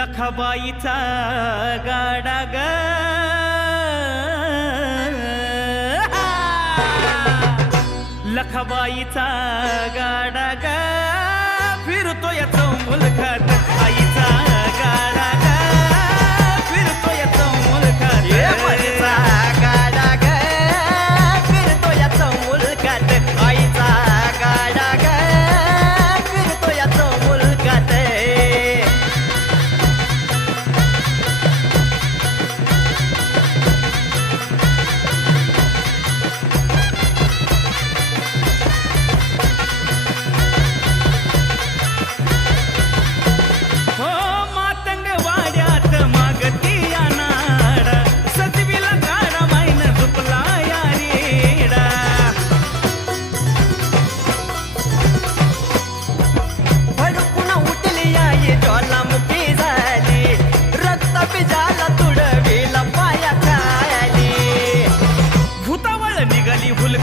लखाबाईचा गाडा ग लखाबाईचा गाडा ग फिरतोय चौमुलखात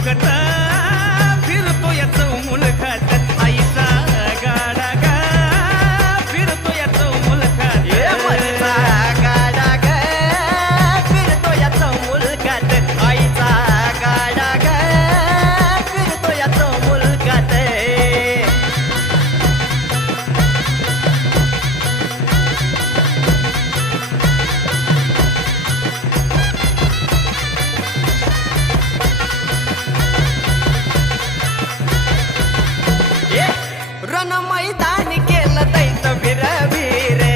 கட்ட केलं तैत विरवीर.